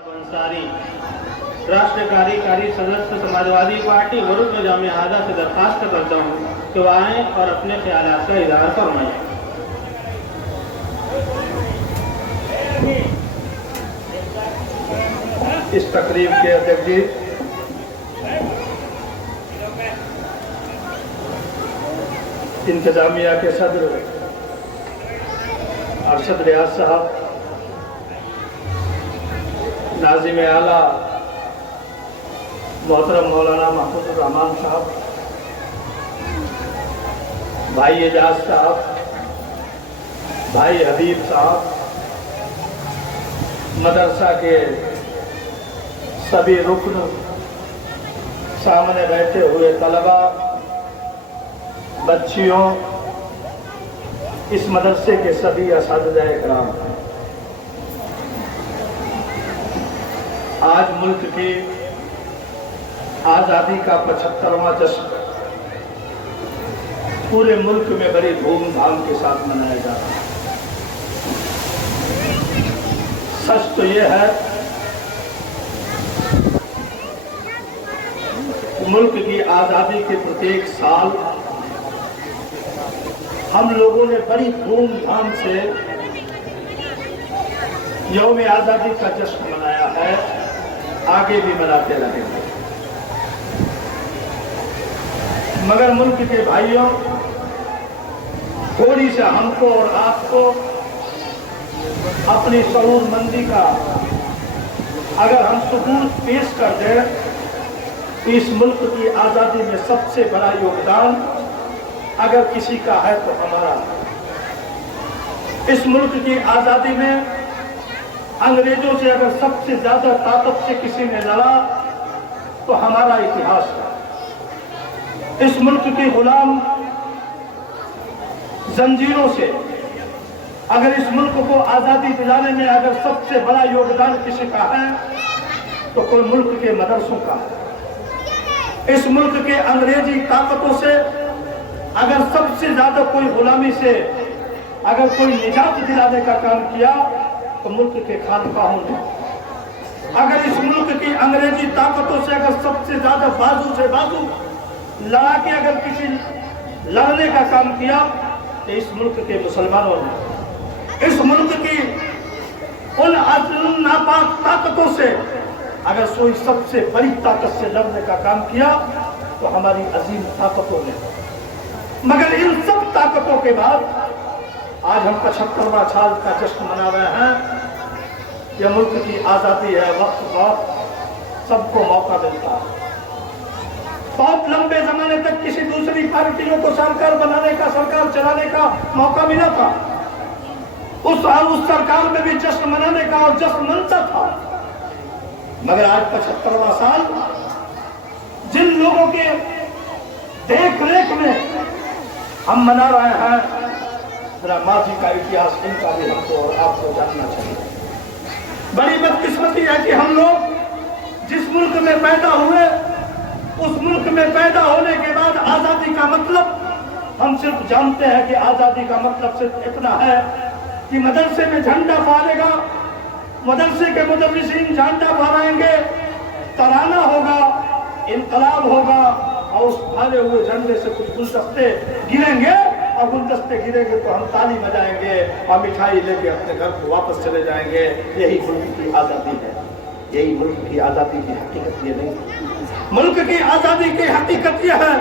अंसारी राष्ट्रीय कार्यकारी सदस्य समाजवादी पार्टी वरुण जामिया आज़ा से दरखास्त करता हूँ कि वह आएँ और अपने ख्यालात का इजहार फरमाएं। इस तकरीब के अध्यक्ष जी इंतजामिया के सदर अरशद रियाज साहब, नाज़िम आला मोहतरम मौलाना महफूजुर रहमान साहब, भाई एजाज साहब, भाई हबीब साहब, मदरसा के सभी रुकन, सामने बैठे हुए तलबा, बच्चियों, इस मदरसे के सभी असातिज़ा इकराम, आज मुल्क की आज़ादी का 75वां जश्न पूरे मुल्क में बड़ी धूमधाम के साथ मनाया जा रहा है। सच तो यह है मुल्क की आज़ादी के प्रत्येक साल हम लोगों ने बड़ी धूमधाम से यौम आज़ादी का जश्न मनाया है, आगे भी मनाते रहेंगे। मगर मुल्क के भाइयों, थोड़ी से हमको और आपको अपनी शऊरमंदी का अगर हम सबूत पेश कर दें तो इस मुल्क की आज़ादी में सबसे बड़ा योगदान अगर किसी का है तो हमारा। इस मुल्क की आज़ादी में अंग्रेजों से अगर सबसे ज्यादा ताकत से किसी ने लड़ा तो हमारा इतिहास है। इस मुल्क के गुलाम जंजीरों से अगर इस मुल्क को आज़ादी दिलाने में अगर सबसे बड़ा योगदान किसी का है तो कोई मुल्क के मदरसों का है। इस मुल्क के अंग्रेजी ताकतों से अगर सबसे ज्यादा कोई गुलामी से अगर कोई निजात दिलाने का काम किया तो मुल्क के खानकाहों ने, अगर इस मुल्क की अंग्रेजी ताकतों से अगर सबसे ज्यादा बाजू से बाजू लड़ा के अगर किसी लड़ने का काम किया तो इस मुल्क के मुसलमानों ने, इस मुल्क की उन नापाक ताकतों से अगर कोई सबसे बड़ी ताकत से लड़ने का काम किया तो हमारी अजीम ताकतों ने। मगर इन सब ताकतों के बाद आज हम 75वां साल का जश्न मना रहे हैं। यह मुल्क की आज़ादी है, वक्त वक्त सबको मौका मिलता है। बहुत लंबे जमाने तक किसी दूसरी पार्टियों को सरकार बनाने का, सरकार चलाने का मौका मिला था। उस सरकार में भी जश्न मनाने का और जश्न मनता था। मगर आज 75वां साल जिन लोगों के देख रेख में हम मना रहे हैं, जरा माजी का इतिहास इनका भी हमको और आपको जानना चाहिए। बड़ी बदकिस्मती है कि हम लोग जिस मुल्क में पैदा हुए उस मुल्क में पैदा होने के बाद आज़ादी का मतलब हम सिर्फ जानते हैं कि आज़ादी का मतलब सिर्फ इतना है कि मदरसे में झंडा फहरेगा, मदरसे के मुदर्रिसीन झंडा फहराएंगे, तराना होगा, इनकलाब होगा और उस फहरे हुए झंडे से कुछ गुलदस्ते गिरेंगे और गुलदस्ते गिरेंगे तो हम ताली बजाएंगे और मिठाई लेके अपने घर को वापस चले जाएंगे। यही मुल्क की आज़ादी है, यही मुल्क की आज़ादी की हकीकत ये नहीं। मुल्क की आज़ादी की हकीकत यह है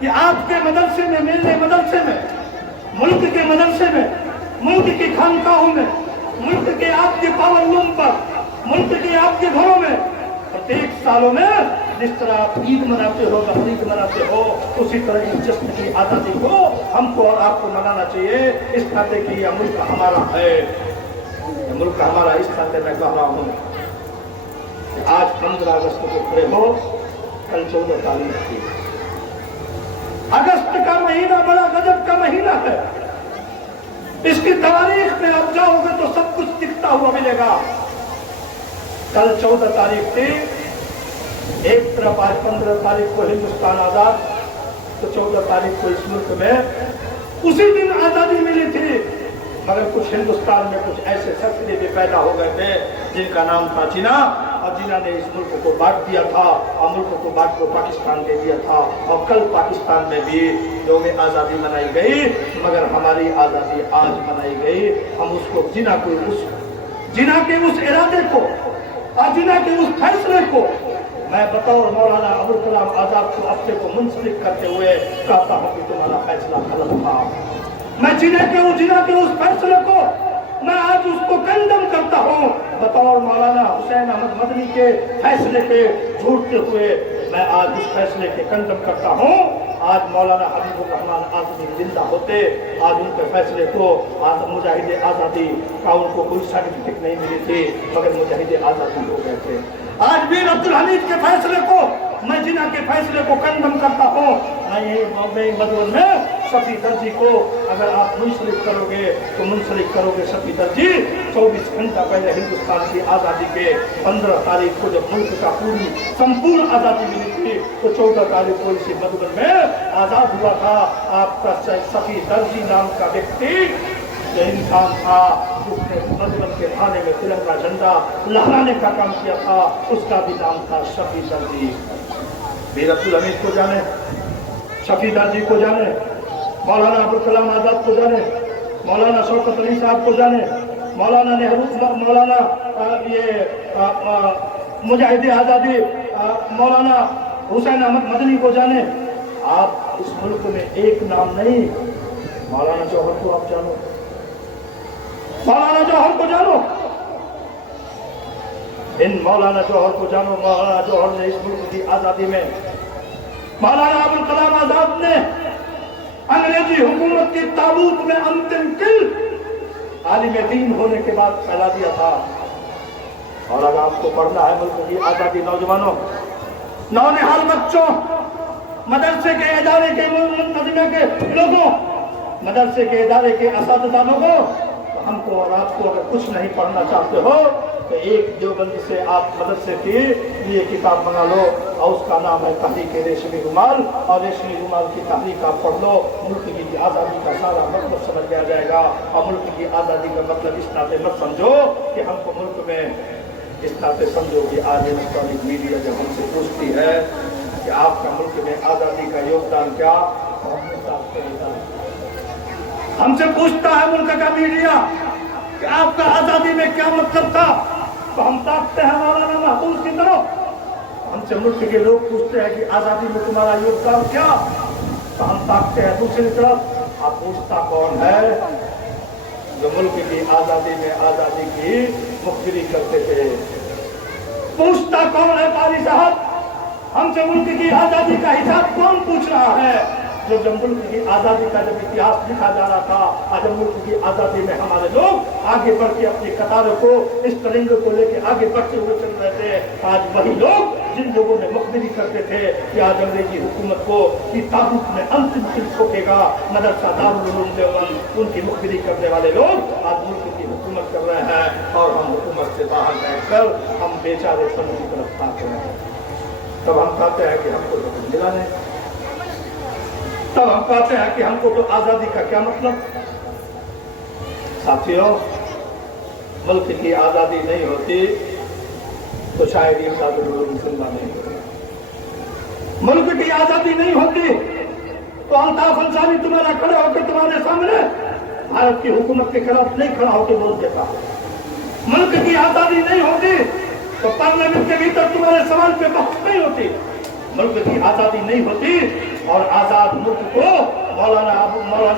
कि आपके मदरसे में, मेरे मदरसे में, मुल्क के मदरसे में, मुल्क की खानकाहों में, मुल्क के आपके पावनलूम पर, मुल्क के आपके घरों में प्रत्येक सालों में जिस तरह आप ईद मनाते हो, बकरीद मनाते हो, उसी तरह इस जश्न की आज़ादी को हमको और आपको मनाना चाहिए। इस खाते की यह मुल्क हमारा है, यह मुल्क हमारा। इस खाते में कह रहा हूँ आज 15 अगस्त को खड़े हो, कल 14 तारीख थी। अगस्त का महीना बड़ा गजब का महीना है। इसकी तारीख में आप जाओगे तो सब कुछ दिखता हुआ मिलेगा। कल 14 तारीख थी, एक तरफ आज 15 तारीख को हिंदुस्तान आजाद, तो 14 तारीख को इस मुल्क में उसी दिन आजादी मिली थी मगर कुछ हिंदुस्तान में कुछ ऐसे शस्त्र भी पैदा हो गए थे जिनका नाम था जिना, और जिना ने इस मुल्क को बांट दिया था और मुल्क को बांट को पाकिस्तान दे दिया था। और कल पाकिस्तान में भी जो में आज़ादी मनाई गई, मगर हमारी आज़ादी आज मनाई गई। हम उसको जिना के उस इरादे को और जिना के उस फैसले को मैं बतौर मौलाना अबुल कलाम आजाद को अपने को मुंसलिक करते हुए कहता हूँ कि तुम्हारा फैसला गलत था। मैं जिना के उस फैसले को मैं आज उसको कंडम करता हूँ। बतौर मौलाना हुसैन अहमद मदनी के फैसले के झूठते हुए मैं आज उस फैसले के कंडम करता हूँ। आज मौलाना हबीबुर रहमान आज़मी जिंदा होते, आज उनके फैसले को आज मुजाहिद आज़ादी का उनको कोई सर्टिफिकेट नहीं मिली थी, मगर मुजाहिद आज़ादी हो गए थे। आज मीर अब्दुल हमीद के फैसले को मैं जिना के फैसले को कंडम करता हूँ। मैं मधुबन में शफी दर्जी को अगर आप मुंसलिक करोगे तो मुंसलिक करोगे शफी दर्जी। 24 घंटा पहले हिंदुस्तान की आज़ादी के 15 तारीख को जब मुल्क का पूरी संपूर्ण आज़ादी मिली थी तो 14 तारीख को इसी मधुबन में आज़ाद हुआ था। आपका शफी दर्जी नाम का व्यक्ति जो इंसान था जिसने मधुबन के थाने में तिरंगा झंडा लहराने का काम किया था, उसका भी नाम था शफी दर्जी। मीर अब्दुल हमीद को जाने, शफी दर्जी को जाने, मौलाना अबुल कलाम आजाद को जाने, मौलाना शौकत अली साहब को जाने, मौलाना नेहरू, मौलाना मुजाहिद आज़ादी मौलाना हुसैन अहमद मदनी को जाने। आप इस मुल्क में एक नाम नहीं, मौलाना जौहर को आप जानो, मौलाना जौहर को जानो, इन मौलाना जौहर को जानो। मौलाना जौहर ने इस मुल्क की आज़ादी में, मौलाना अबुल कलाम आजाद ने अंग्रेजी हुकूमत की ताबूत में अंतिम किल आलिम दीन होने के बाद फैला दिया था। और अगर आपको पढ़ना है मुल्क की आज़ादी, नौजवानों, नौनिहाल बच्चों, मदरसे के इदारे के नज़ीमे के लोगों, मदरसे के इदारे के असातिज़ा लोगों, तो हमको और आपको अगर कुछ नहीं पढ़ना चाहते हो तो एक देवबंद से आप मदरसे की लिए किताब मंगा लो और उसका नाम है तहरीक रेशमी रुमाल, और रेशमी रुमाल की तहरीक आप पढ़ लो। मुल्क की आज़ादी का सारा मतलब समझ में आ जाएगा। और मुल्क की आज़ादी का मतलब इस नाते मत समझो कि हमको मुल्क में, इस नाते समझो कि आज इलेक्ट्रॉनिक मीडिया जब हमसे पूछती है कि आपका मुल्क में आज़ादी का योगदान क्या, हमसे पूछता है मुल्क का मीडिया कि आपका आज़ादी में क्या मतलब था, तो हम ताकते हैं मौलाना महफूज की तरफ। हमसे मुल्क के लोग पूछते हैं कि आज़ादी में तुम्हारा योगदान क्या, तो हम ताकते हैं दूसरी तरफ। आप पूछता कौन है जो मुल्क की आज़ादी में आज़ादी की मुखबिरी करते थे? पूछता कौन है पारी साहब? हमसे मुल्क की आज़ादी का हिसाब कौन पूछ रहा है? जब मुल्क की आज़ादी का जब इतिहास लिखा जा रहा था, आज मुल्क की आज़ादी में हमारे लोग आगे बढ़ के अपनी कतारों को, इस तिरंगे को लेके आगे बढ़ते हुए चल रहे थे। आज वही लोग जिन लोगों ने मुखबिरी करते थे कि आज अंग्रेजी हुकूमत को की ताबूत में अंतिम तिल ठोकेगा मदरसा दारुल उलूम देवबंद, उनकी मुखबिरी करने वाले लोग आज मुल्क की हुकूमत कर रहे हैं। और हम हुकूमत से बाहर बैठकर हम बेचारे पन की तरफ ताकते हैं। तब हम कहते हैं कि हमको तो कुछ मिला नहीं, तब हम कहते हैं कि हमको तो आज़ादी का क्या मतलब। साथियों, मुल्क की आज़ादी नहीं होती तो शायद ये मुसलमान नहीं होती। मुल्क की आज़ादी नहीं होती तो अल्ताफ अंसारी तुम्हारा खड़े होकर तुम्हारे सामने भारत की हुकूमत के खिलाफ नहीं खड़ा होकर बोल देता। मुल्क की आज़ादी नहीं होती तो पार्लियामेंट के भीतर तुम्हारे सवाल पे बहस नहीं होती। मुल्क की आज़ादी नहीं होती और आज़ाद मुल्क को मौलाना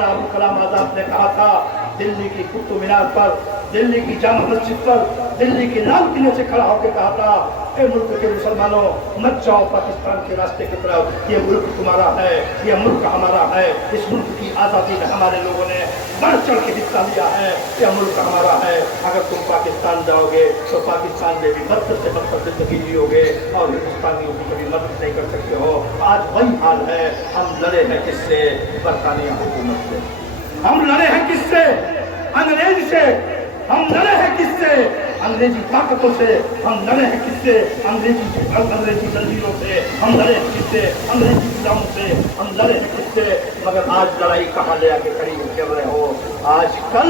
अबुल कलाम आजाद ने कहा था, दिल्ली की कुतुब मीनार पर, दिल्ली की जामा मस्जिद पर, दिल्ली के लाल किले से खड़ा होकर कहा था, ए मुल्क के मुसलमानों, मत जाओ पाकिस्तान के रास्ते की तरफ, ये मुल्क तुम्हारा है, ये मुल्क हमारा है। इस मुल्क की आज़ादी में हमारे लोगों ने बढ़ चढ़ के हिस्सा लिया है, यह मुल्क हमारा है। अगर तुम पाकिस्तान जाओगे तो पाकिस्तान में भी मदद से मदद जिंदगी जियोगे और हिंदुस्तानियों की कभी मदद नहीं कर सकते हो। आज वही हाल है। हम लड़े हैं किससे? बरतानिया हुकूमत से। हम लड़े हैं किससे? अंग्रेज से। हम लड़े हैं किससे? अंग्रेजी ताकतों से, हम लड़े हैं किससे? अंग्रेजी जंजीरों से, हम लड़े हैं किससे? अंग्रेजी गुलामों से, हम लड़े हैं किससे? मगर आज लड़ाई कहाँ ले आके खड़ी कर रहे हो? आज कल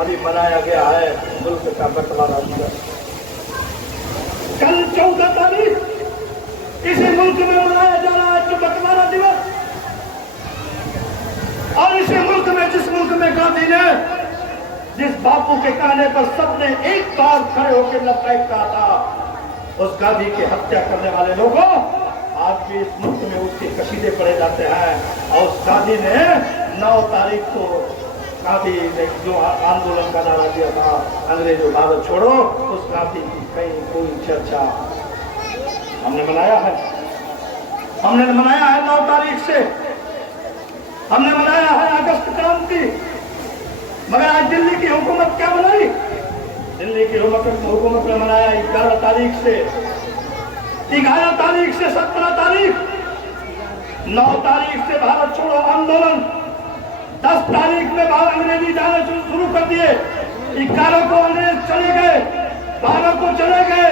अभी मनाया गया है मुल्क का बंटवारा दिवस। कल 14 तारीख इसी मुल्क में मनाया जा रहा है बंटवारा दिवस। और इसी मुल्क में, जिस मुल्क में गांधी ने, जिस बापू के कहने पर सबने एक बार खड़े होकर लबैक कहा था, उस गांधी की हत्या करने वाले लोगों आज भी इस मुल्क में उसके कसीदे पड़े जाते हैं। और उस गांधी ने 9 तारीख को गांधी ने जो आंदोलन का नारा दिया था, अंग्रेजों भारत छोड़ो, उस गांधी की कहीं कोई चर्चा हमने मनाया है? हमने मनाया है 9 तारीख से, हमने मनाया है अगस्त क्रांति। मगर आज दिल्ली की हुकूमत क्या बनाई? दिल्ली की हुकूमत ने मनाया 11 तारीख से, 11 तारीख से 17 तारीख, 9 तारीख से भारत छोड़ो आंदोलन, 10 तारीख में बाहर अंग्रेजी जाना शुरू कर दिए, 11 को अंग्रेज चले गए, 12 को चले गए,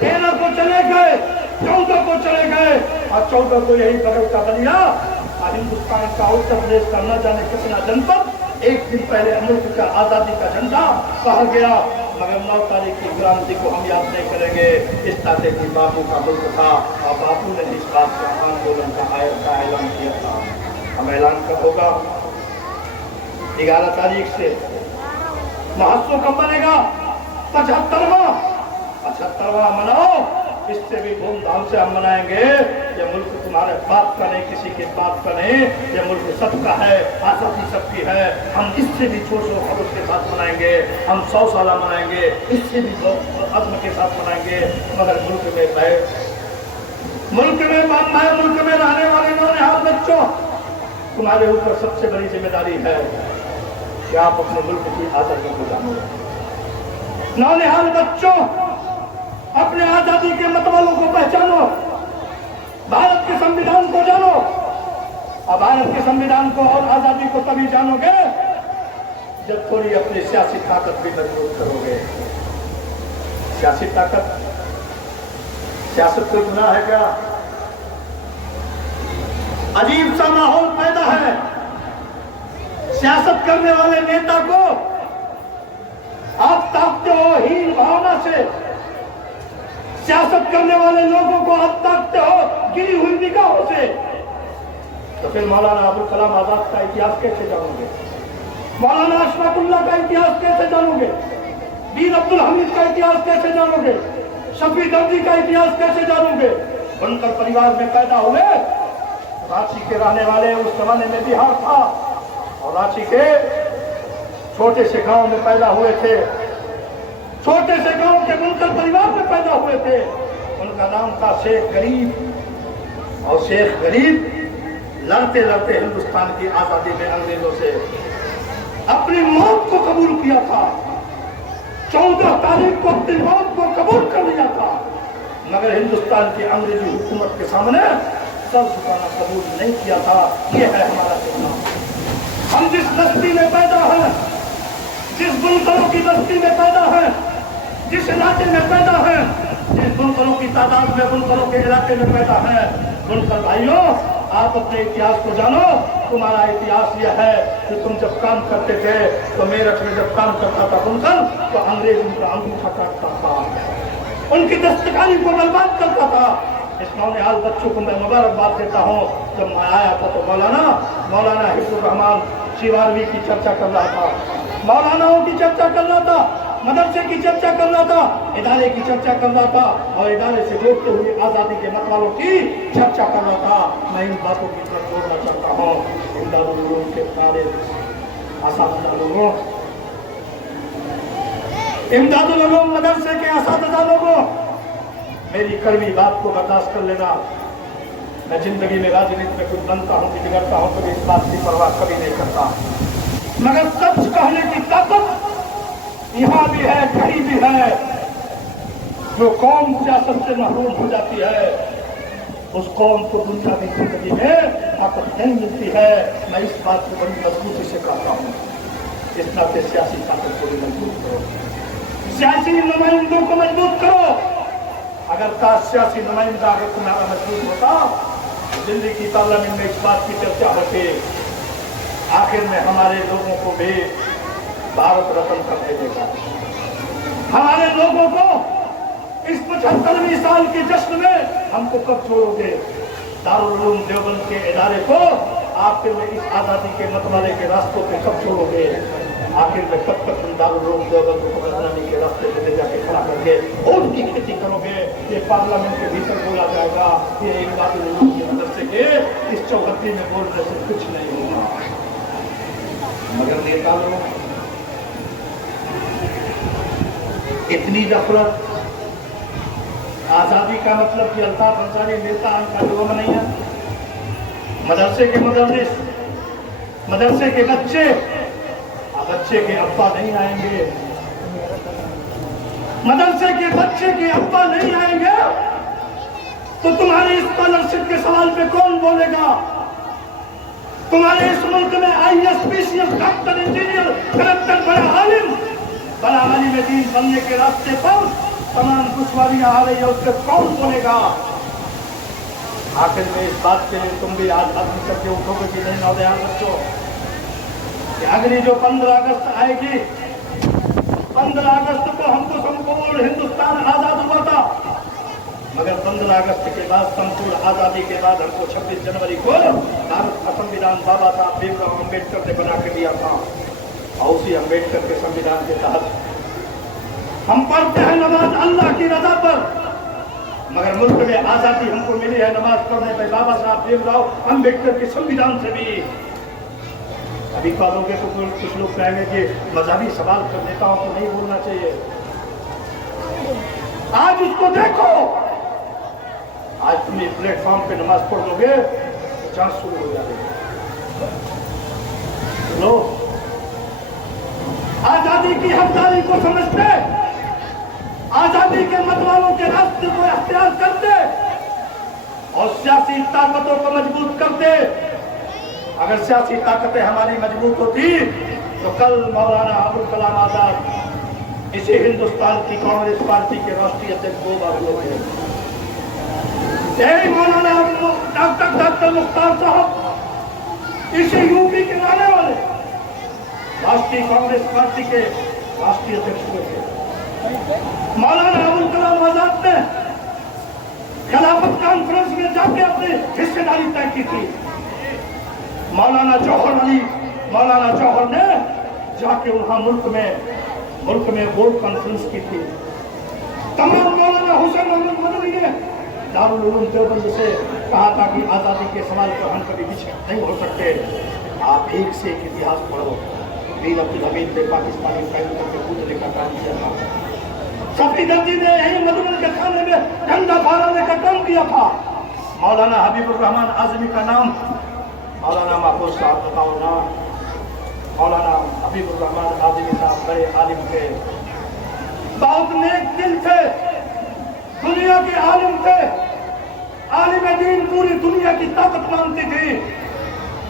13 को चले गए, 14 को चले गए, और 14 को यही बगल का बलिया हिंदुस्तान का उत्तर प्रदेश का न जाने कितना जनपद एक दिन पहले मुल्क का आजादी का झंडा कहा गया। मगर 9 तारीख की क्रांति को हम याद नहीं करेंगे। इस ताते की बापू का मुल्क था और बापू ने इस बात का आंदोलन का ऐलान किया था। हम ऐलान कब होगा? 11 तारीख से महोत्सव कब बनेगा? 75वां मनाओ। इससे भी धूमधाम से हम मनाएंगे। ये मुल्क तुम्हारे बाप का नहीं, किसी के बाप का नहीं, ये मुल्क सबका है, आजादी सबकी है। हम इससे भी छोटे हवस के साथ मनाएंगे, हम 100 साल मनाएंगे, इससे भी अज़्म के साथ मनाएंगे। मगर मुल्क में रहने वाले नौनिहाल बच्चों, तुम्हारे ऊपर सबसे बड़ी जिम्मेदारी है कि आप अपने मुल्क की आजादी को जानो। नौनिहाल बच्चों, अपने आजादी के मतवालों को पहचानो, भारत के संविधान को जानो। और भारत के संविधान को और आजादी को तभी जानोगे जब थोड़ी अपनी सियासी ताकत भी मजबूत करोगे। सियासी ताकत, सियासत कोई गुनाह है क्या? अजीब सा माहौल पैदा है। सियासत करने वाले नेता को आप ताकते हो हीन भावना से, सियासत करने वाले लोगों को आप ताकते हो गिरी हुई निगाहों से। तो फिर मौलाना अबुल कलाम आजाद का इतिहास कैसे जानोगे? मौलाना अशफाकुल्लाह का इतिहास कैसे जानोगे? वीर अब्दुल हमीद का इतिहास कैसे जानोगे? शफी दर्दी का इतिहास कैसे जानोगे? बनकर परिवार में पैदा हुए, रांची के रहने वाले, उस जमाने में बिहार था और रांची के छोटे से गांव में पैदा हुए थे, छोटे से गांव के बुनकर परिवार में पैदा हुए थे। उनका नाम था शेख गरीब। और शेख गरीब लड़ते लड़ते हिंदुस्तान की आजादी में अंग्रेजों से अपनी मौत को कबूल किया था। 14 तारीख को अपनी मौत को कबूल कर लिया था। मगर हिंदुस्तान की अंग्रेजी हुकूमत के सामने सर झुकाना कबूल नहीं किया था। ये है हमारा कहना। हम जिस बस्ती में पैदा हैं, जिस बुनकरों की बस्ती में पैदा हैं, जिस इलाके में पैदा है, जिस बुनकरों की तादाद में बुनकरों के इलाके में पैदा है, बुनकर भाइयों, आप अपने इतिहास को जानो। तुम्हारा इतिहास यह है कि तुम जब काम करते थे तो मेरठ में जब काम करता था बुनकर, तो अंग्रेज उनका अंगूठा काटता था, उनकी दस्तकारी को बर्बाद करता था। इस नौनिहाल बच्चों को मैं मुबारकबाद देता हूँ। जब मैं आया था तो मौलाना हिफ्जुर रहमान शिवारवी की चर्चा कर रहा था, मौलानाओं की चर्चा कर रहा था, मदरसे की चर्चा कर रहा था, इदारे की चर्चा कर रहा था और इदारे से जोड़ते हुए आजादी के मतवालों की चर्चा कर रहा था। मैं इन बातों की तरफ जोड़ना चाहता हूँ। इमदादुल उलूम के सारे असातिज़ा लोगों, इमदादुल उलूम मदरसे के असातिज़ा लोगों, मेरी कड़वी बात को बर्दाश्त कर लेना। मैं जिंदगी में राजनीति में कुछ बनता हूँ कि बिगड़ता हूँ तो इस बात की परवाह कभी नहीं करता। मगर सच कहने की ताकत यहाँ भी है, कहीं भी है। जो कौम सियासत से महरूम हो जाती है, उस कौम को दुनियावी जिंदगी में ताकत नहीं मिलती है। मैं इस बात को बड़ी मजबूती से कहता हूँ। इस नाते सियासी ताकत को भी मजबूत करो, सियासी नुमाइंदों को मजबूत करो। अगर का सियासी नुमाइंदा अगर तुम्हारा मजबूत होता तो दिल्ली की पार्लियामेंट में इस बात की चर्चा होती आखिर में हमारे लोगों को भी भारत रत्न कब भेजेगा, हमारे लोगों को इस 75वीं साल के जश्न में हमको कब छोड़ोगे, दारुल उलूम देवबंद के इदारे को आखिर में इस आज़ादी के मतवाले के रास्तों पे कब छोड़ोगे, आखिर में कब तक तुम दारुल उलूम देवबंद को बदनामी के रास्ते पे ले जाके खड़ा करके वोट की खेती करोगे। ये पार्लियामेंट के भीतर बोला जाएगा, ये एक दारुल उलूम की मदरसे के इस चौहत्ती में बोलने से कुछ नहीं होगा। मगर नेता लोग इतनी नफरत, आजादी का मतलब कि अल्ताफ अंसारी नेता का लोग नहीं है, मदरसे के मुदर्रिस, मदरसे के बच्चे के अब्बा नहीं आएंगे, मदरसे के बच्चे के अब्बा नहीं आएंगे तो तुम्हारी स्कॉलरशिप के सवाल पे कौन बोलेगा? तुम्हारे इस मुल्क में IAS, PCS, doctor, engineer, collector, बड़ा आलिम, बड़ा आलिम दीन बनने के रास्ते पर तमाम दुश्वारियां आ रही है, उससे कौन बोलेगा? आखिर में इस बात के लिए तुम भी आज आदमी करके उठोगे कि नहीं? नौजवान बच्चों, कि अगली जो 15 अगस्त आएगी, 15 अगस्त को हमको संपूर्ण हिंदुस्तान आजाद हुआ था, मगर 15 अगस्त के बाद संपूर्ण आजादी के बाद हमको 26 जनवरी को भारत का संविधान बाबा साहब भीमराव अम्बेडकर ने बना के दिया था। और उसी अम्बेडकर के संविधान के तहत हम पढ़ते हैं नमाज अल्लाह की रजा पर, मगर मुल्क में आजादी हमको मिली है नमाज पढ़ने पर बाबा साहब भीमराव अम्बेडकर के संविधान से भी। अभी कहोगे तो कुछ लोग कहेंगे कि मजहबी सवाल पर नेताओं को नहीं बोलना चाहिए। आज उसको देखो, आज तुम इस प्लेटफॉर्म पे नमाज पढ़ लोगे तो चांस शुरू हो जाएगा। लोग आजादी की हकदारी को समझते, आजादी के मतवालों के रास्ते को अख्तियार करते और सियासी ताकतों को मजबूत करते। अगर सियासी ताकतें हमारी मजबूत होती तो कल मौलाना अबुल कलाम आजाद इसी हिंदुस्तान की कांग्रेस पार्टी के राष्ट्रीय अध्यक्ष 2 बार हुए थे। यही मौलाना डॉक्टर मुख्तार साहब इसी यूपी के रहने वाले राष्ट्रीय कांग्रेस पार्टी के राष्ट्रीय अध्यक्ष हुए थे। मौलाना अबुल कलाम आजाद ने खिलाफत कॉन्फ्रेंस में जाके अपनी हिस्सेदारी तय की थी। मौलाना जौहर ने जाके वहां मुल्क में बोर्ड कॉन्फ्रेंस की थी। तमाम मौलाना हुसैन अहमद मदनी ने दारुल उलूम देवबंद से कहा था कि आज़ादी के सवाल पर हम कभी पीछे नहीं हो सकते। आप एक से एक इतिहास पढ़ो। मीर अब्दुल हमीद ने पाकिस्तानी फैल करके कूदने का काम किया था। सफी दर्जी ने यही मधुबन के खाने में झंडा फहराने का काम किया था। मौलाना हबीबुर रहमान आजमी का नाम, मौलाना महफूज साहब बताओ नाम, मौलाना हबीबुर रहमान आजमी साहब बड़े आलिम थे, बहुत नेक दिल थे, दुनिया के आलिम थे, आलिम दीन पूरी दुनिया की ताकत मानती थी।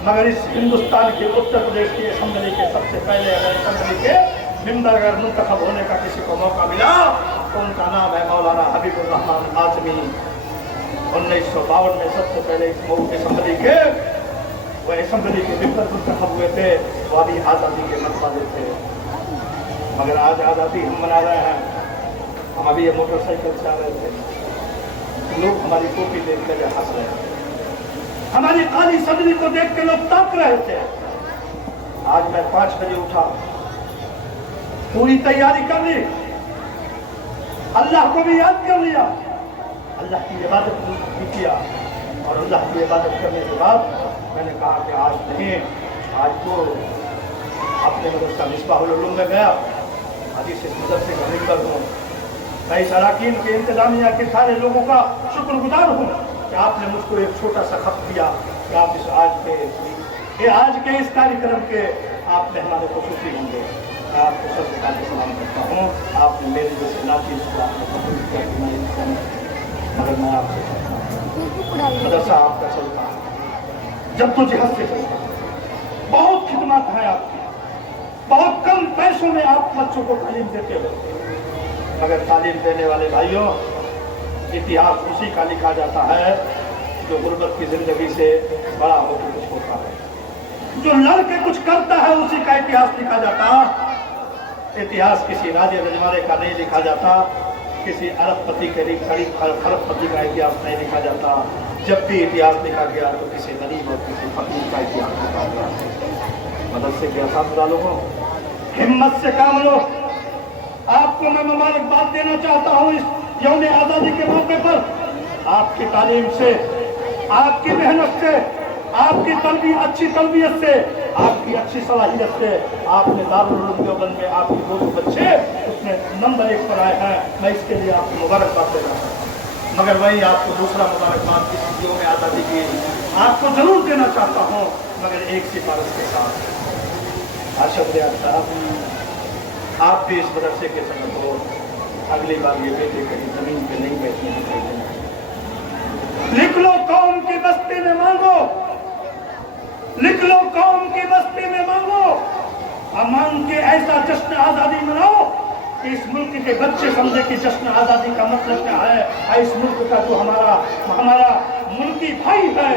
मगर इस हिंदुस्तान के उत्तर प्रदेश की असेंबली के सबसे पहले अगर असेंबली के मेंबर अगर मुंतखब होने का किसी को मौका मिला तो उनका नाम है मौलाना हबीबुर रहमान आजमी। 1952 में सबसे पहले इस मऊ असेंबली के वो असेंबली के मेंबर मुंतखब हुए थे, वो अभी आज़ादी के मतवाले थे। मगर आज आज़ादी हम मना रहे हैं। हम अभी ये मोटरसाइकिल से आ रहे थे, लोग हमारी टोपी देख कर हंस रहे हैं, हमारी काली सदरी को देख के लोग ताक रहे थे। आज मैं 5 बजे उठा, पूरी तैयारी कर ली, अल्लाह को भी याद कर लिया, अल्लाह की इबादत भी किया और अल्लाह की इबादत करने के बाद मैंने कहा कि आज नहीं, आज तो अपने मदरसा मिसबाहुल उलूम में गया, हदीस इस मदरसे का मेंबर हूँ। मैं इस अराकीन के इंतजामिया के सारे लोगों का शुक्रगुजार हूँ कि आपने मुझको एक छोटा सा खत दिया कि आप आज के इस कार्यक्रम के आप मेहमानों को खुशी होंगे। मैं आपको सब प्रकार से सलाम करता हूँ। आपने मेरे जैसे नाती मगर मैं आपसे मदरसा आपका चलता है, जब तो जिहाद से चलता है, बहुत खिदमत है आपकी, बहुत कम पैसों में आप बच्चों को तालीम देते हो। मगर तालीम देने वाले भाइयों, इतिहास उसी का लिखा जाता है जो गुर्बत की जिंदगी से बड़ा होकर कुछ होता है। जो लड़के कुछ करता है उसी का इतिहास लिखा जाता। इतिहास किसी राजे रजवाड़े का नहीं लिखा जाता, किसी अरबपति के खरबपति का इतिहास नहीं लिखा जाता। जब भी इतिहास लिखा गया तो किसी गरीब और किसी फकीर का इतिहास लिखा गया। मदद से क्या साथ लोगों, हिम्मत से काम लो। आपको मैं मुबारकबाद देना चाहता हूँ इस यौम आज़ादी के मौके पर। आपकी तालीम से, आपकी मेहनत से, आपकी अच्छी तरबियत से, आपकी अच्छी सलाहियत से आपने दारुल उलूम देवबंद में आपके दो बच्चे उसमें नंबर 1 पर आए हैं। मैं इसके लिए आपको मुबारकबाद देना चाहता हूँ। मगर वही आपको दूसरा मुबारकबाद इस यौम आज़ादी की आपको जरूर देना चाहता हूँ, मगर एक सिफारिश के साथ। अर्शद रियाज साहब, आप भी इस मदरसे के संग हो। अगली बार ये बेटे कहीं जमीन पे नहीं बैठने चाहिए। लिख लो कौम की बस्ती में मांगो, लिख लो कौम की बस्ती में मांगो, और मांग के ऐसा जश्न आजादी मनाओ कि इस मुल्क के बच्चे समझे कि जश्न आजादी का मतलब क्या है। और इस मुल्क का जो हमारा मुल्की भाई है,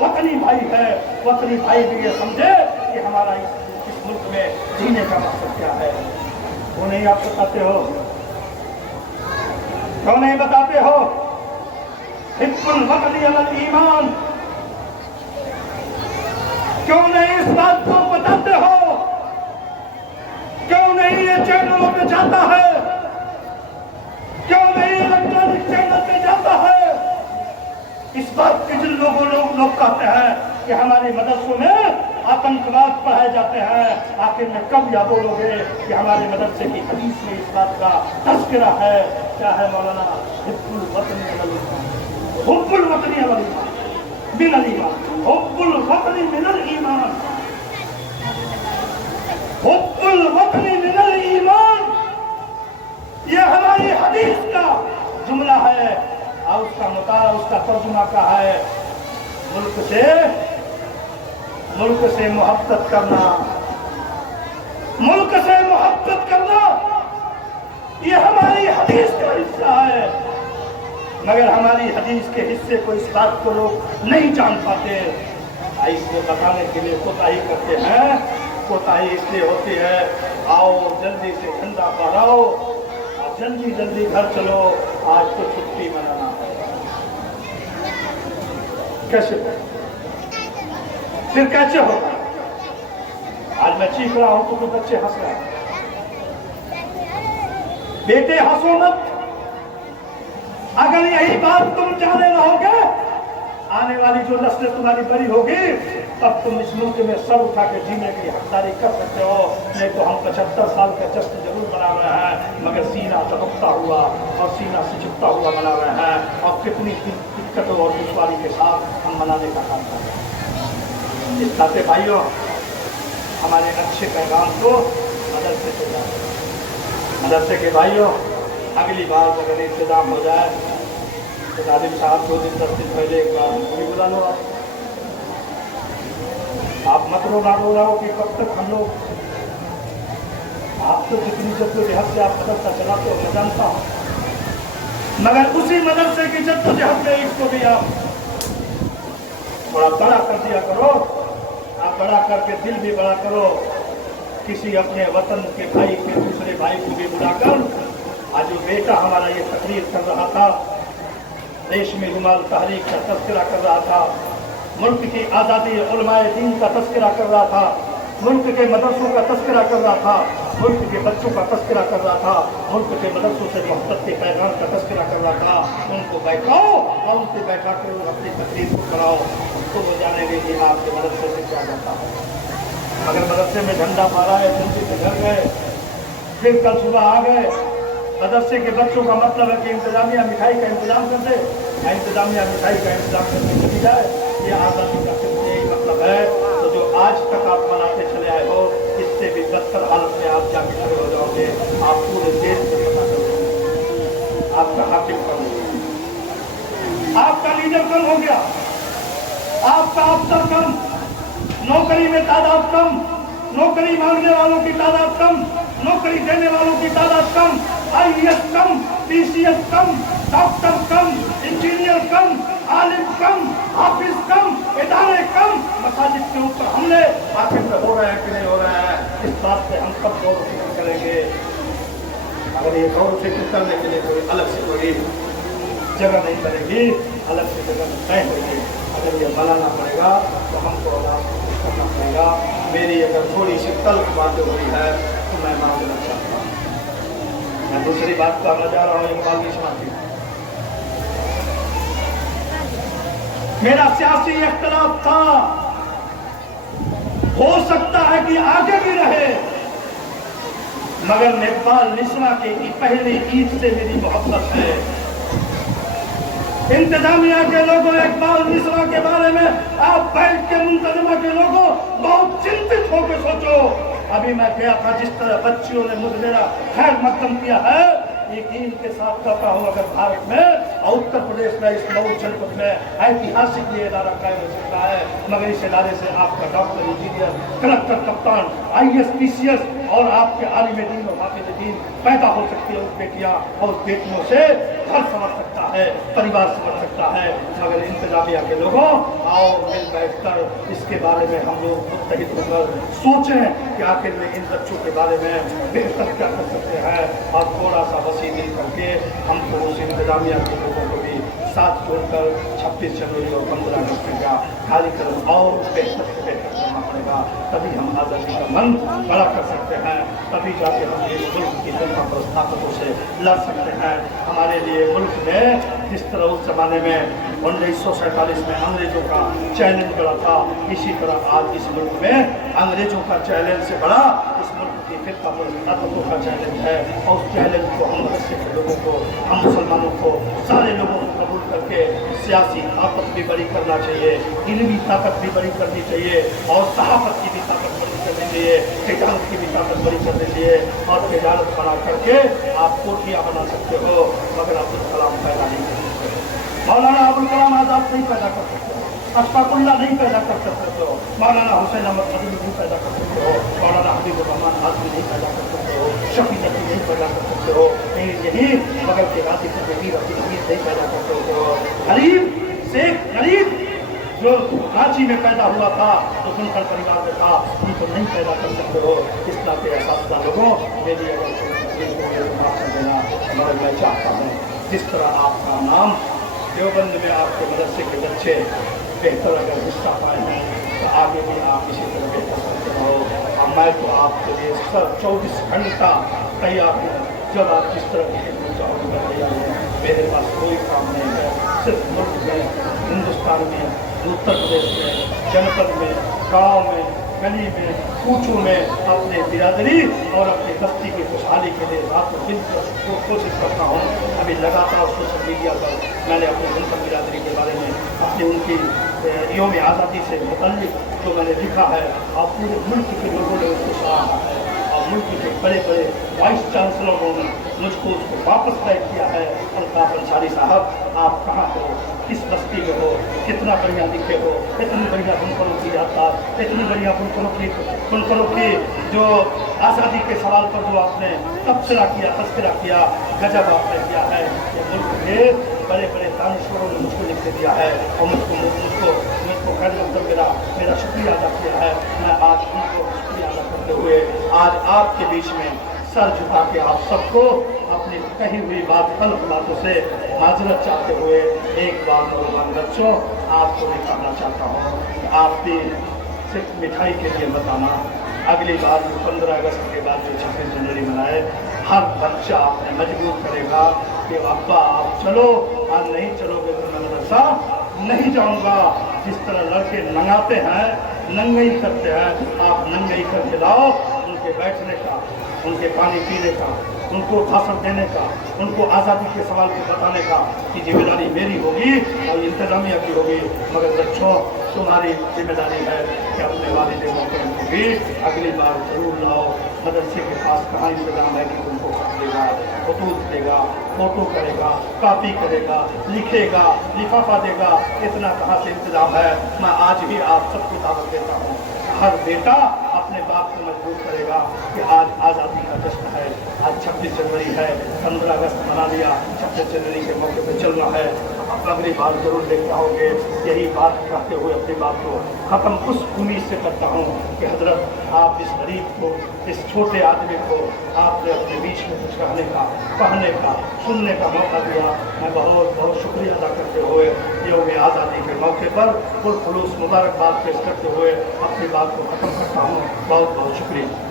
वतनी भाई है, वतनी भाई भी ये समझे कि हमारा इस मुल्क में जीने का मकसद क्या है। वो नहीं आप बताते हो, क्यों नहीं बताते हो? हिब्बुल वतनी अलल ईमान, क्यों नहीं इस बात को बताते हो? क्यों नहीं ये चैनलों पे जाता है? क्यों नहीं इलेक्ट्रॉनिक चैनल पे जाता है? इस बात के जिन लोग कहते हैं कि हमारे मदरसों में आतंकवाद पढ़ाए जाते हैं, आखिर में कब या बोलोगे कि हमारे मदरसे की हदीस में इस बात का तज़किरा है? क्या है मौलाना? हिब्बुल वतनी अलल ईमान, हुब्बुल वतनी अलल ईमान मिनल ईमान, हुब्बुल वतनी मिनल ईमान, हुब्बुल वतनी मिनल ईमान। ये हमारी हदीस का जुमला है और उसका मुताला, उसका तर्जुमा का है मुल्क से मोहब्बत करना, मुल्क से मोहब्बत करना, ये हमारी हदीस का हिस्सा है। मगर हमारी हदीस के हिस्से को, इस बात को लोग नहीं जान पाते। इसको बताने के लिए कोताही करते हैं। कोताही इसलिए होती है, आओ जल्दी से ठंडा फहराओ और जल्दी घर चलो, आज तो छुट्टी मनाना है। कैसे फिर कैसे होगा? आज मैं चीख रहा हूं तो बच्चे हंस रहे हैं। बेटे हंसो मत। अगर यही बात तुम जाने रहोगे, आने वाली जो नस्ल तुम्हारी बड़ी होगी, तब तुम इस मुल्क में सर उठा के जीने की हकदारी कर सकते हो। नहीं तो हम 75 साल का जश्न जरूर मना रहे हैं, मगर सीना चमकता हुआ और सीना सिचकता हुआ मना रहे हैं। और कितनी दिक्कतों और दुश्वारी के साथ हम मनाने का काम कर रहे हैं। इस नाते भाइयों, हमारे अच्छे पैगाम को मदरसे से जाए। मदरसे के भाइयों, अगली बार अगर इंतजाम हो जाए तो नादिम साहब 2 दिन 10 दिन पहले एक बार भी बुला लो। आप मत रो रहो कि कब तक हम लोग, आप तो जितनी जद्दोजहद से आप मदरसा चलाते हो मैं जानता हूँ, मगर उसी मदरसे की जद्दोजहद में इसको भी आप थोड़ा बड़ा कर दिया करो। आप बड़ा करके दिल भी बड़ा करो। किसी अपने वतन के भाई के दूसरे भाई को भी बुलाकर, आज जो बेटा हमारा ये तकरीर कर रहा था, रेशमी रुमाल तहरीक का तज़किरा कर रहा था, मुल्क की आज़ादी उलमाए दीन का तज़किरा कर रहा था, मुल्क के मदरसों का तज़किरा कर रहा था, मुल्क के बच्चों का तज़किरा कर रहा था, मुल्क के मदरसों से मोहब्बत के पैगाम का तज़किरा कर रहा था। उनको बैठाओ और उनसे बैठा कर अपनी तकरीर को कराओ, तो वो जानेंगे कि आपके मदरसे से क्या करता है। अगर मदरसे में झंडा मारा है, जल्दी से घर गए, फिर कल सुबह आ गए, मदरसे के बच्चों का मतलब है कि इंतजामिया मिठाई का इंतजाम कर दे, इंतजामिया मिठाई का इंतजाम करने चली जाए। ये आज़ादी का सिर्फ यही मतलब है। तो जो आज तक आप मनाते चले आए हो, इससे भी बदतर हालत में आप जाके खड़े हो जाओगे। आप पूरे देश में पता करोगे, आपका हाकिम कम हो गया, आपका लीडर कम हो गया, आपका अफसर कम, नौकरी में तादाद कम, नौकरी मांगने वालों की तादाद कम, नौकरी देने वालों की तादाद कम, IAS कम, PCS कम, डॉक्टर कम, इंजीनियर कम, आलिम कम, हाफिज कम, इदारे कम, मसाजिद के ऊपर हमले आखिर में हो रहा है कि नहीं हो रहा है, इस बात पे हम सब गौर फिक्र करेंगे। अगर ये गौर फिक्र करने के लिए कोई अलग से कोई जगह नहीं बनेगी, अलग से जगह तय होगी, अगर ये बनाना पड़ेगा तो हमको करना पड़ेगा। मेरी अगर थोड़ी सी तल्ख बातें हुई है तो मैं माजरत चाहता हूँ। मैं दूसरी बात कहना जा रहा हूँ, इकबाल की समाप्ति। मेरा सियासी इख्तलाफ था, हो सकता है कि आगे भी रहे, मगर इकबाल मिश्रा की पहली ईद से मेरी मोहब्बत है। इंतजामिया के लोगों, इकबाल मिश्रा के बारे में आप बैठ के मुंतजमा के लोगों बहुत चिंतित होकर सोचो। अभी मैं गया था, जिस तरह बच्चियों ने मुझे मेरा खैर मकदम किया है, यकीन के साथ कहता हूँ अगर भारत में और उत्तर प्रदेश में इस मऊ जनपद में ऐतिहासिक ये इदारा कायम हो सकता है, मगर इस इदारे से आपका डॉक्टर, इंजीनियर, कलेक्टर, कप्तान, IAS, PCS और आपके आलिम दीन और हाफिज दीन पैदा हो सकती है। उस बेटियां और उस बेटियों से घर संवर सकता है, परिवार संवर सकता है। मगर इंतजामिया के लोगों आओ मिल बैठकर इसके बारे में हम लोग मुत्तहिद होकर सोचें कि आखिर में इन बच्चों के बारे में बेहतर क्या कर सकते हैं, और थोड़ा सा वसी दिल करके हमको उस इंतजामिया के लोगों को भी साथ जोड़कर 26 जनवरी और 15 अगस्त का कार्यक्रम और बेहतर से बेहतर करना पड़ेगा। तभी हम आज़ादी का मन बड़ा कर सकते हैं, तभी जाके हम इस मुल्क की जनता पर ताकतों से लड़ सकते हैं। हमारे लिए मुल्क में जिस तरह उस जमाने में 1947 में अंग्रेजों का चैलेंज बड़ा था, इसी तरह आज इस मुल्क में अंग्रेजों का चैलेंज से बड़ा इस मुल्क की फिरका पर ताकतों का चैलेंज है। और उस चैलेंज को हम मदरसे के लोगों को, हम मुसलमानों को, सारे लोगों को कबूल करके सियासी ताकत भी बड़ी करना चाहिए, इल्मी ताकत भी बड़ी करनी चाहिए, और सहाफत की भी ताकत बड़ी करनी चाहिए, तिजारत की भी ताकत बड़ी करनी चाहिए। और तिजारत बना करके आप कोठियाँ बना सकते हो, मगर अब्दुल कलाम पैदा नहीं कर सकते, मौलाना अबुल कलाम आज़ाद नहीं पैदा कर सकते, अशफाकुल्लाह नहीं पैदा कर सकते हो, मौलाना हुसैन अहमद मदनी नहीं पैदा कर सकते हो, मौलाना हबीबुर रहमान आज़मी नहीं पैदा कर सकते हो, शफी नकवी नहीं पैदा कर सकते हो, यही मगर के राजी से जमीर अब्दुल हमीद नहीं पैदा कर सकते हो। गरीब शेख गरीब जो कराची में पैदा हुआ था, तो सुनकर परिवार में था, उनको नहीं पैदा कर सकते हो। इस्लाम के एहसास लोगों मेरी अगर माफ कर देना, मगर मैं चाहता हूँ जिस तरह आपका नाम देवबंद में आपके मदरसे के बच्चे बेहतर अगर हिस्सा पाए हैं, तो आगे भी आप इसी तरह बेहतर करते रहो। और मैं तो आपके लिए सर 24 घंटा तैयार हूँ, जब आप जिस तरह की चाहोगे तैयार हैं। मेरे पास कोई काम नहीं है, सिर्फ मुल्क में, हिंदुस्तान में, उत्तर प्रदेश में, जनपद में, गाँव में, गली में, कूचों में अपने बिरादरी और अपनी बस्ती की खुशहाली के लिए रातों दिन कोशिश करता हूँ। अभी लगातार सोशल मीडिया पर मैंने अपने जनपद बिरादरी के बारे में अपनी उनकी योम आज़ादी से मुतल्लिक जो मैंने लिखा है, और पूरे मुल्क के लोगों ने उसको सराहा है, और मुल्क के बड़े बड़े वाइस चांसलरों ने मुझको उसको वापस बैक किया है। अल्ताफ अंसारी साहब, आप कहाँ हो, किस बस्ती में हो, कितना बढ़िया लिखे हो, इतनी बढ़िया बुनकरों की यात्रा, इतनी बढ़िया बुनकरों की जो आज़ादी के सवाल पर जो आपने तबसरा किया, गजब आपने किया है। ये मुल्क के बड़े बड़े दानिश्वरों ने मुझको लिख के दिया है, और मुझको खैर मतलब मेरा शुक्रिया अदा किया है। मैं आज उनको शुक्रिया अदा करते हुए आज आपके बीच में सर झुका के आप सबको अपनी कही हुई बातों से माजरत चाहते हुए एक बार नौजवान बच्चों आपको भी कहना चाहता हूँ, आप भी सिर्फ मिठाई के लिए बताना, अगली बार जो 15 अगस्त के बाद जो 26 जनवरी मनाए, हर बच्चा आपने मजबूर करेगा कि अब्बा आप चलो, आज नहीं चलोगे तो मैं मदरसा नहीं जाऊँगा। जिस तरह लड़के नंगाते हैं, नंगई करते हैं, आप नंगई करके लाओ, उनके बैठने का, उनके पानी पीने का, उनको भाषण देने का, उनको आज़ादी के सवाल को बताने का कि जिम्मेदारी मेरी होगी और इंतजामिया की होगी। मगर बच्चों, तुम्हारी जिम्मेदारी है कि अपने वालिद मोहतरम को भी अगली बार जरूर लाओ। मदरसे के पास कहाँ इंतजाम है कि उनको खत देगा, खतूत देगा, फोटो करेगा, कॉपी करेगा, लिखेगा, लिफाफा देगा, इतना कहाँ से इंतजाम है। मैं आज भी आप सबको दावत देता हूँ, हर बेटा अपने बाप को मजबूर करेगा कि आज आज़ादी का जश्न है, आज 26 जनवरी है, 15 अगस्त मना लिया, 26 जनवरी के मौके पर चलना है। अगली बार जरूर लेके आओगे। यही बात कहते हुए अपनी बात को ख़त्म उस उम्मीद से करता हूँ कि हजरत आप इस गरीब को, इस छोटे आदमी को आपने अपने बीच में कुछ कहने का, कहने का, सुनने का मौका दिया। मैं बहुत बहुत शुक्रिया अदा करते हुए योग आज़ादी के मौके पर पुरखुलूस मुबारकबाद पेश करते हुए अपनी बात को ख़त्म करता हूँ। बहुत बहुत शुक्रिया।